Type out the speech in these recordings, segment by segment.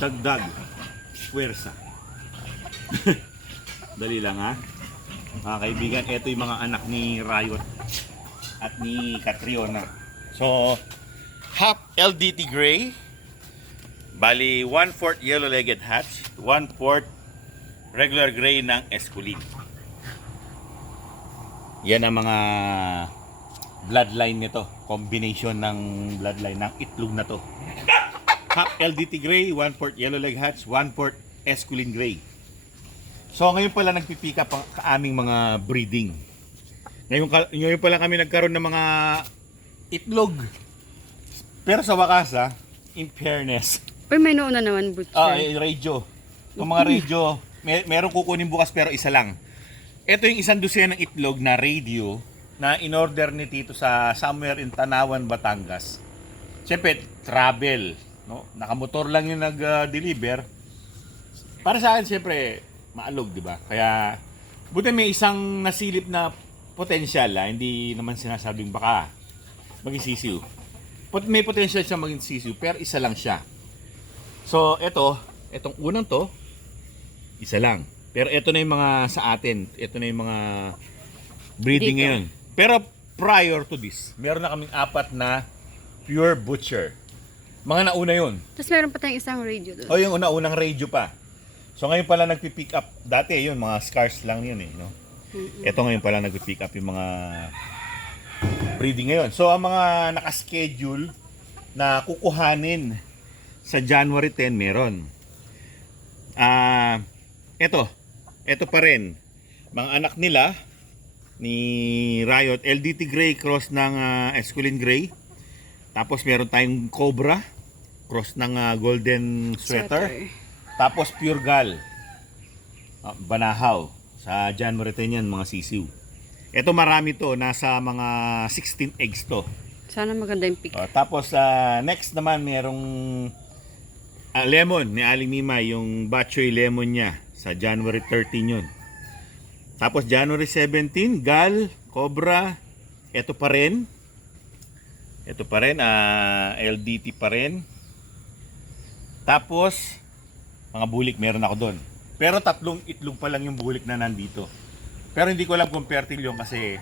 dagdag puwersa. Dali lang ha. Mga kaibigan, ito yung mga anak ni Riot at ni Catriona. So, half LDT gray, bali 1/4 yellow-legged hatch, 1/4 regular gray ng Esculin. Yan ang mga bloodline nito, combination ng bloodline ng itlog na to. Half LDT gray, 1/4 yellow-leg hatch, 1/4 Esculin gray. So ngayon pala nagpipika pa aming mga breeding. Ngayon pala kami nagkaroon ng mga itlog. Pero sa wakas in fairness. Uy, may nauna naman, Butcher. Radio. Yung mga radio, meron kukunin bukas pero isa lang. Ito yung isang dosena ng itlog na radio na in-order ni Tito sa somewhere in Tanawan, Batangas. Siyempre, travel. No? Nakamotor lang yung nag-deliver. Para sa akin, siyempre, maalog, di ba? Kaya, buti may isang nasilip na potential, hindi naman sinasabing baka maging sisiw. May potential siya maging sisiw, pero isa lang siya. So, etong unang to, isa lang. Pero ito na yung mga sa atin, ito na yung mga breeding Dito. ngayon. Pero prior to this, meron na kaming 4 na pure butcher. Mga nauna yun. Tapos meron pa tayong isang radio doon. O yung una-unang radio pa. So ngayon pala nagpi-pick up, dati yun, mga scars lang yun no? Ito ngayon pala nagpi-pick up yung mga breeding ngayon. So ang mga nakaschedule na kukuhanin sa January 10 meron. Ito pa rin. Mga anak nila ni Riot, LDT Gray cross ng Esculin Gray. Tapos meron tayong Cobra cross ng Golden Sweater. Tapos Pure Gal, Banahaw. Sa January 10 yan, mga sisiw. Ito marami to, nasa mga 16 eggs to. Sana maganda yung pick. Tapos next naman merong lemon ni Aling Mimay, yung Batchoy lemon niya. Sa January 13 yun. Tapos January 17, Gal, Cobra. Ito pa rin. LDT pa rin. Tapos mga bulik meron ako doon. Pero 3 itlog pa lang yung bulik na nandito. Pero hindi ko alam kung fertile yun kasi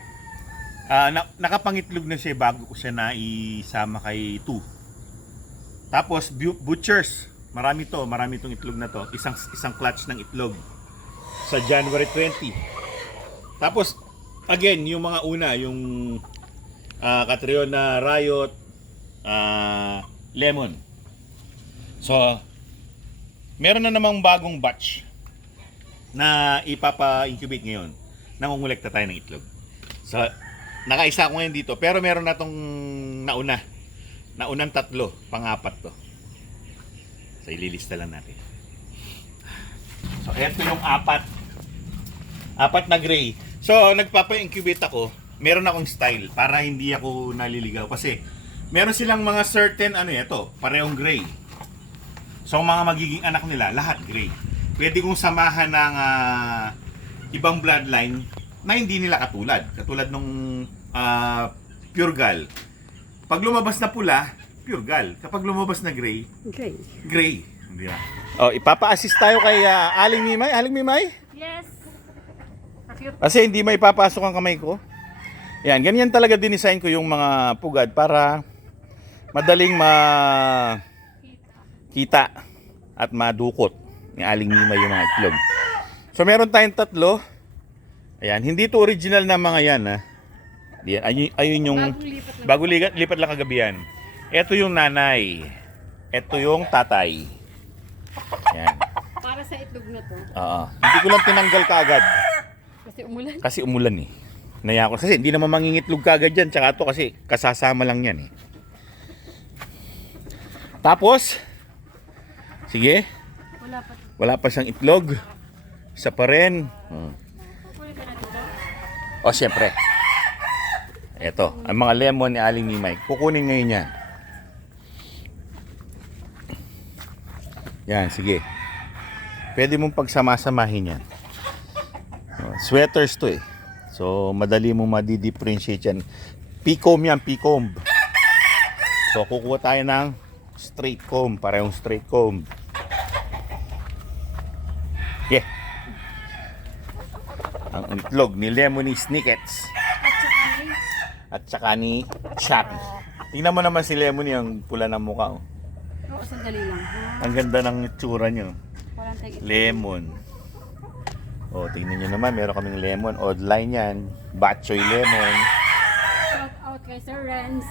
nakapangitlog na siya bago ko siya naisama kay 2. Tapos butchers, marami itong itlog na to. Isang clutch ng itlog sa January 20. Tapos again, yung mga una, yung Catriona, Riot, Lemon. So meron na namang bagong batch na ipapa-incubate ngayon. Nangungulekta tayo ng itlog. So, nakaisa ko ngayon dito. Pero meron na tong naunang 3, pang-4 to. So, ililista lang natin. So, eto yung 4 na gray. So, nagpapa-incubate ako. Meron akong style para hindi ako naliligaw. Kasi, meron silang mga certain, parehong gray. So, mga magiging anak nila, lahat gray. Pwede kong samahan ng ibang bloodline na hindi nila katulad. Katulad nung Pure Gal. Pag lumabas na pula, Pure Gal. Kapag lumabas na gray, gray. Ipapa-assist tayo kay Aling Mimay. Aling Mimay? Yes. Kasi hindi may papasok ang kamay ko. Yan, ganyan talaga dinesign ko yung mga pugad para madaling kita at madukot ni Aling Mimay yung mga itlog. So meron tayong 3. Ayan, hindi to original na mga yan ayun yung bago lipat lang kagabi yan. Ito yung nanay. Ito yung tatay. Ayan. Para sa itlog na to. Hindi ko lang tinanggal kaagad. Kasi umulan. Naya ko kasi hindi naman mangingitlog kaagad yan. Tsaka ito kasi kasasama lang yan Tapos sige. Wala pa siyang itlog. Isa pa rin. Siyempre. Ito, ang mga lemon ni Aling Mimay. Kukunin ngayon yan. Yan, sige. Pwede mong pagsamasamahin yan. Sweaters to So, madali mong madi-differentiate yan. P-comb yan, P-comb. So, kukuha tayo ng straight comb. Parehong straight comb. Ang itlog ni Lemony Snickets. At saka ni Chappy. Tingnan mo naman si Lemony, ang pula ng mukha. Oh. Oo, sandali lang. Ang ganda ng itsura nyo. Walang tayong itlog. Lemon. O, tingnan nyo naman, meron kaming lemon. Odd line yan. Batchoy lemon. Shout out kay Sir Renz.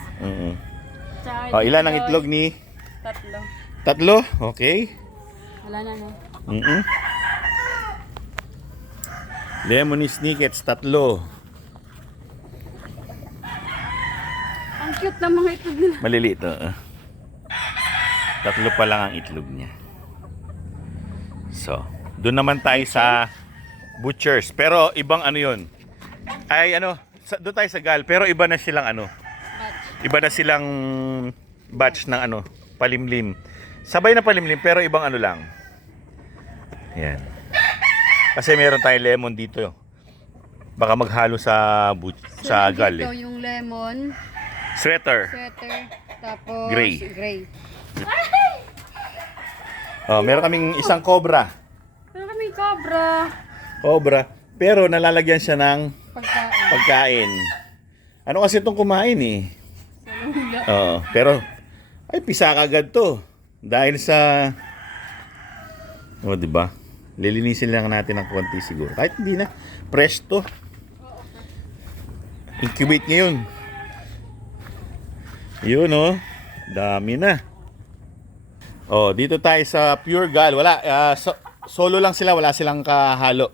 Tsaka O, ilan ang Joy. itlog ni? 3. Tatlo? Okay. Wala na, no? Lemony Snickets, 3. Ang cute ng mga itlog nila. Maliliit, 3 pa lang ang itlog niya. So, doon naman tayo sa butchers. Pero ibang ano yun. Ay doon tayo sa Gal. Pero iba na silang Iba na silang batch ng palimlim. Sabay na palimlim pero ibang lang. Yan. Kasi meron tayong lemon dito. Baka maghalo sa sa Gal. Ito yung lemon, Sweater. tapos Gray. gray. Oh, meron kaming isang cobra. Pero kami cobra. Cobra. Pero nalalagyan siya ng Pagkain. pagkain. Ano kasi itong kumain eh? Sa lula. Oo. Pero, ay, pisa kagad to. Dahil sa... O, diba? Lilinisin lang natin ng konti siguro. Kahit hindi na. Presto. Incubate ngayon. Yun, oh. Dami na. Oh, dito tayo sa Pure Gal. Wala. Solo lang sila. Wala silang kahalo.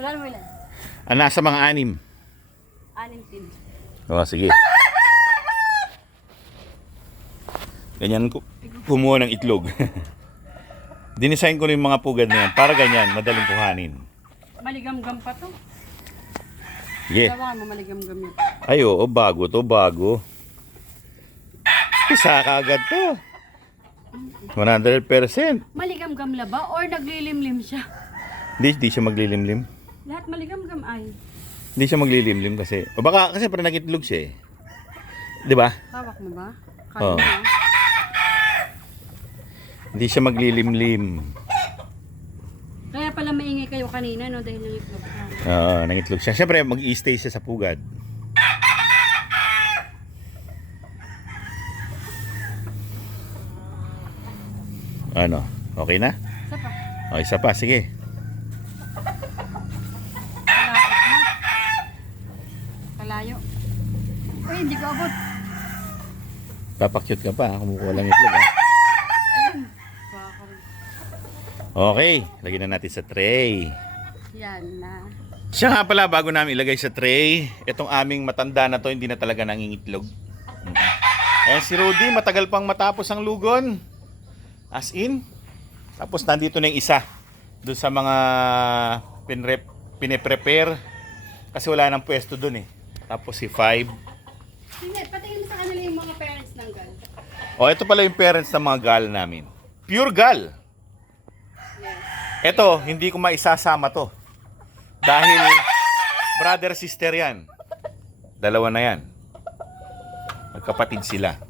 Wala naman ilan. Nasa mga 6. 6 tin. Oh, sige. Ganyan kumuha ng itlog. Dinisign ko na yung mga pugad na yan. Para ganyan, madaling kuhanin. Maligam-gam pa to. Yeah. Gawa mo maligam-gam yun. Ay, oo, bago to, bago. Pisa ka agad to. 100%. Maligam-gam la ba? Or naglilimlim siya? Hindi siya maglilimlim. Lahat maligam-gam ay. Hindi siya maglilimlim kasi. O baka kasi parang nag-itlog siya eh. Di ba? Hawak mo ba? Oo. Kaya mo. Hindi siya maglilimlim. Kaya pala maingay kayo kanina, no? Dahil nangitlog ka. Oo, nag-itlog siya. Siyempre, mag-i-stay siya sa pugad. Ano? Okay na? Isa pa. O, isa pa. Sige. Kalapit na. Kalayo. Uy, hindi ko abot. Papakyut ka pa. Kumukuha lang itlog. Ayun. Baka rin. Okay. Lagyan na natin sa tray. Yan na. Siya nga pala, bago namin ilagay sa tray, itong aming matanda na to, hindi na talaga nangingitlog. Ayan si Rudy, matagal pang matapos ang lugon. As in. Tapos nandito na yung isa. Doon sa mga pine-prepare. Kasi wala nang pwesto doon eh. Tapos si 5. Hindi, patingin mo sa kanila yung mga parents ng gal. O, ito pala yung parents ng mga gal namin. Pure gal. Yes. Ito, hindi ko maisasama to. Dahil brother-sister yan. Dalawa na yan. Magkapatid sila.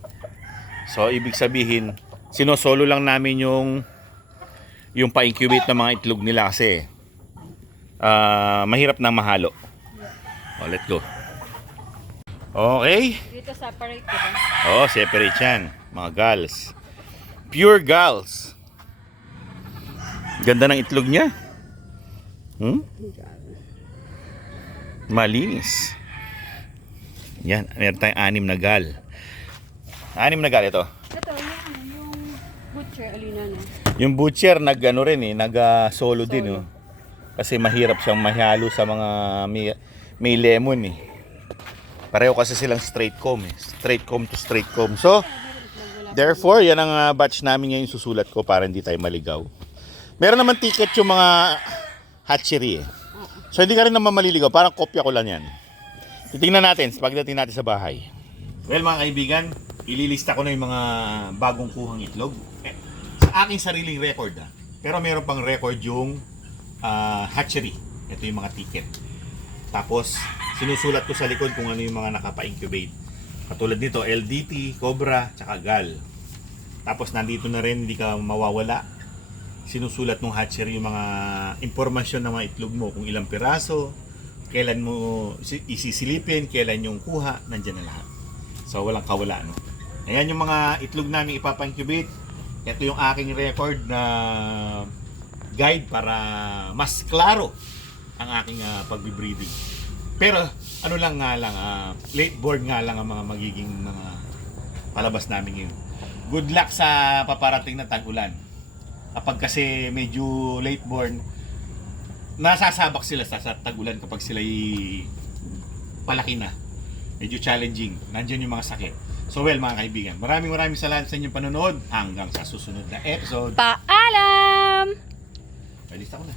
So, ibig sabihin, sinosolo lang namin yung pa-incubate ng mga itlog nila kasi mahirap nang mahalo. O, let's go. Okay. Dito separate ko ba? Oh, separate yan. Mga gals. Pure gals. Ganda ng itlog niya. Malinis. Yan, meron tayong 6 na gal. 6 na gal ito. Ito, yung butcher, alina na. Yung butcher nag-ano rin eh, nag-solo din oh. Kasi mahirap siyang mahalo sa mga may lemon eh. Pareho kasi silang straight comb eh. Straight comb to straight comb. So, therefore, yan ang batch namin ngayon susulat ko para hindi tayo maligaw. Meron naman ticket yung mga hatchery eh. So, hindi ka rin naman maliligaw. Parang kopya ko lang yan. Titingnan natin pagdating natin sa bahay. Well, mga kaibigan, ililista ko na yung mga bagong kuhang itlog. Sa aking sariling record Pero meron pang record yung hatchery. Ito yung mga ticket. Tapos, sinusulat ko sa likod kung ano yung mga nakapa-incubate. Katulad nito, LDT, Cobra, tsaka Gal. Tapos nandito na rin, hindi ka mawawala, sinusulat ng hatchery yung mga impormasyon ng mga itlog mo, kung ilang piraso, kailan mo isisilipin, kailan yung kuha, nandyan na lahat. So walang kawala, no? Ayan yung mga itlog namin ipapa-incubate. Ito yung aking record na guide para mas klaro ang aking pagbe-breeding. Pero ano lang nga lang, late born nga lang ang mga magiging mga palabas namin ngayon. Good luck sa paparating na tag-ulan. Kapag kasi medyo late born, nasasabak sila sa tag-ulan kapag sila palaki na. Medyo challenging. Nandiyan yung mga sakit. So well, mga kaibigan, maraming salamat sa inyong panonood. Hanggang sa susunod na episode. Paalam! Palista ko na.